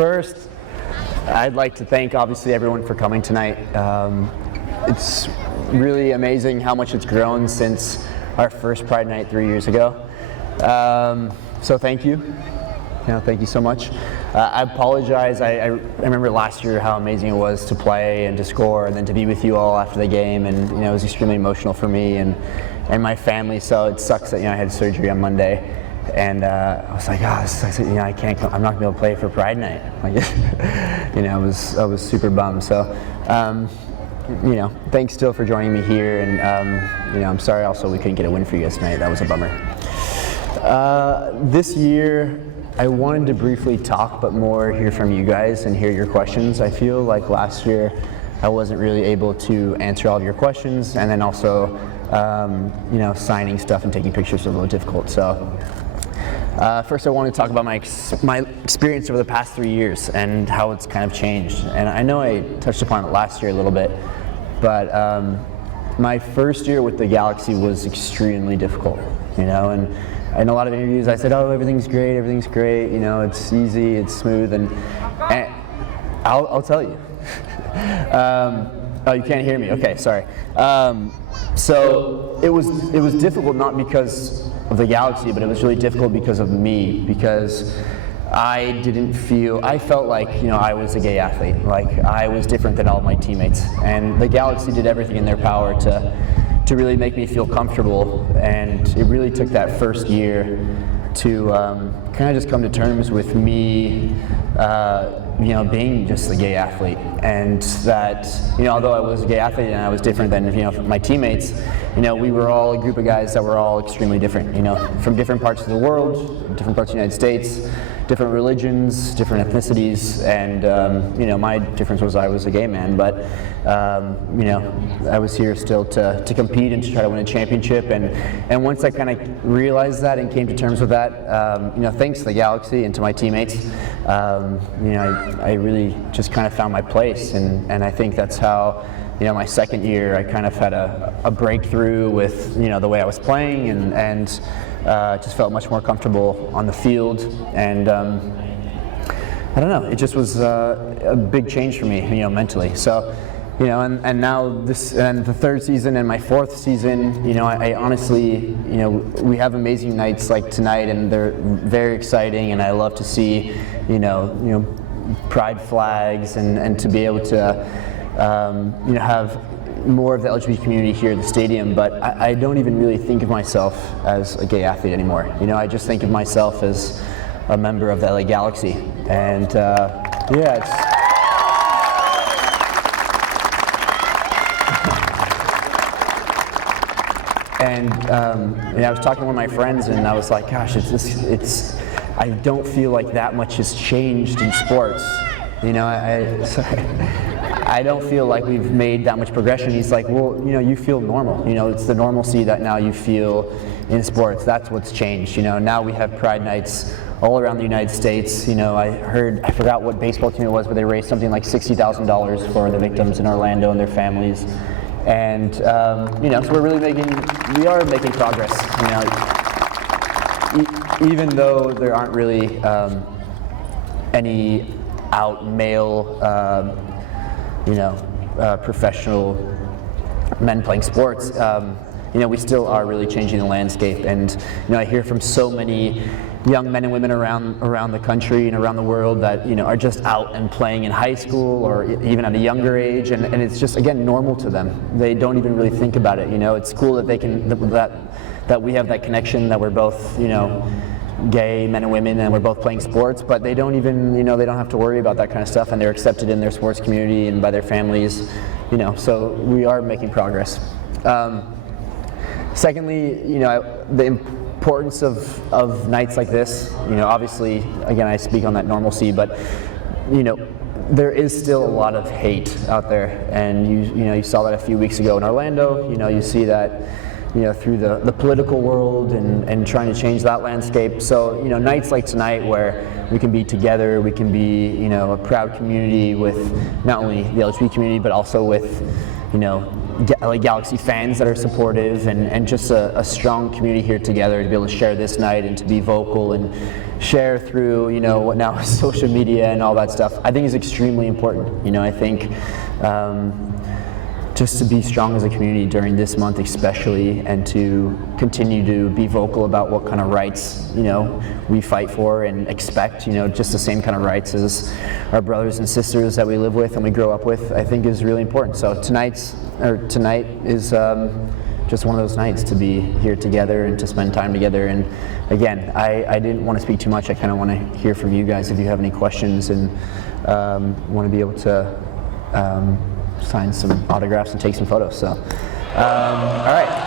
First, I'd like to thank obviously everyone for coming tonight. It's really amazing how much it's grown since our first Pride Night 3 years ago. So thank you. Thank you so much. I apologize. I remember last year how amazing it was to play and to score and then to be with you all after the game, and it was extremely emotional for me and my family. So it sucks that I had surgery on Monday. And I was like, this sucks. I can't. I'm not gonna be able to play for Pride Night. I was super bummed. So, thanks still for joining me here. And I'm sorry also we couldn't get a win for you guys tonight. That was a bummer. This year, I wanted to briefly talk, but more hear from you guys and hear your questions. I feel like last year I wasn't really able to answer all of your questions, and then also, signing stuff and taking pictures was a little difficult. So. First, I want to talk about my experience over the past 3 years and how it's kind of changed. And I know I touched upon it last year a little bit, but my first year with the Galaxy was extremely difficult. And in a lot of interviews, I said, everything's great, it's easy, it's smooth, and I'll tell you. Oh, you can't hear me? Okay, sorry. So it was difficult not because of the Galaxy, but it was really difficult because of me, because I felt like I was a gay athlete, like I was different than all my teammates, and the Galaxy did everything in their power to really make me feel comfortable, and it really took that first year to kind of just come to terms with me being just a gay athlete, and that although I was a gay athlete and I was different than my teammates, we were all a group of guys that were all extremely different, from different parts of the world, different parts of the United States, different religions, different ethnicities, and my difference was I was a gay man, but I was here still to compete and to try to win a championship, and once I kind of realized that and came to terms with that, thanks to the Galaxy and to my teammates, I really just kind of found my place, and I think that's how my second year I kind of had a breakthrough with the way I was playing, and just felt much more comfortable on the field, and I don't know, it just was a big change for me, mentally. So, and now this, and the third season and my fourth season, I honestly, we have amazing nights like tonight, and they're very exciting, and I love to see, pride flags, and to be able to, have more of the LGBT community here at the stadium, but I don't even really think of myself as a gay athlete anymore. I just think of myself as a member of the LA Galaxy, and it's. And I was talking to one of my friends, and I was like, gosh, I don't feel like that much has changed in sports. I don't feel like we've made that much progression. He's like, well, you feel normal. It's the normalcy that now you feel in sports. That's what's changed. Now we have Pride Nights all around the United States. I forgot what baseball team it was, but they raised something like $60,000 for the victims in Orlando and their families. And so we are making progress. Even though there aren't really any out male, professional men playing sports, we still are really changing the landscape. And I hear from so many young men and women around the country and around the world that are just out and playing in high school or even at a younger age, and it's just, again, normal to them. They don't even really think about it. It's cool that they can that we have that connection, that we're both gay men and women, and we're both playing sports, but they don't even they don't have to worry about that kind of stuff, and they're accepted in their sports community and by their families. So we are making progress. Secondly, the importance of nights like this, obviously, again, I speak on that normalcy, but there is still a lot of hate out there, and you saw that a few weeks ago in Orlando. You see that through the political world and trying to change that landscape. So, nights like tonight where we can be together, we can be, a proud community with not only the LGBT community, but also with, LA Galaxy fans that are supportive, and just a strong community here together to be able to share this night and to be vocal and share through, what now is social media and all that stuff, I think is extremely important. I think just to be strong as a community during this month especially, and to continue to be vocal about what kind of rights, we fight for and expect, just the same kind of rights as our brothers and sisters that we live with and we grow up with, I think is really important. So tonight is just one of those nights to be here together and to spend time together. And again, I didn't want to speak too much. I kind of want to hear from you guys if you have any questions, and want to be able to sign some autographs and take some photos. So, all right.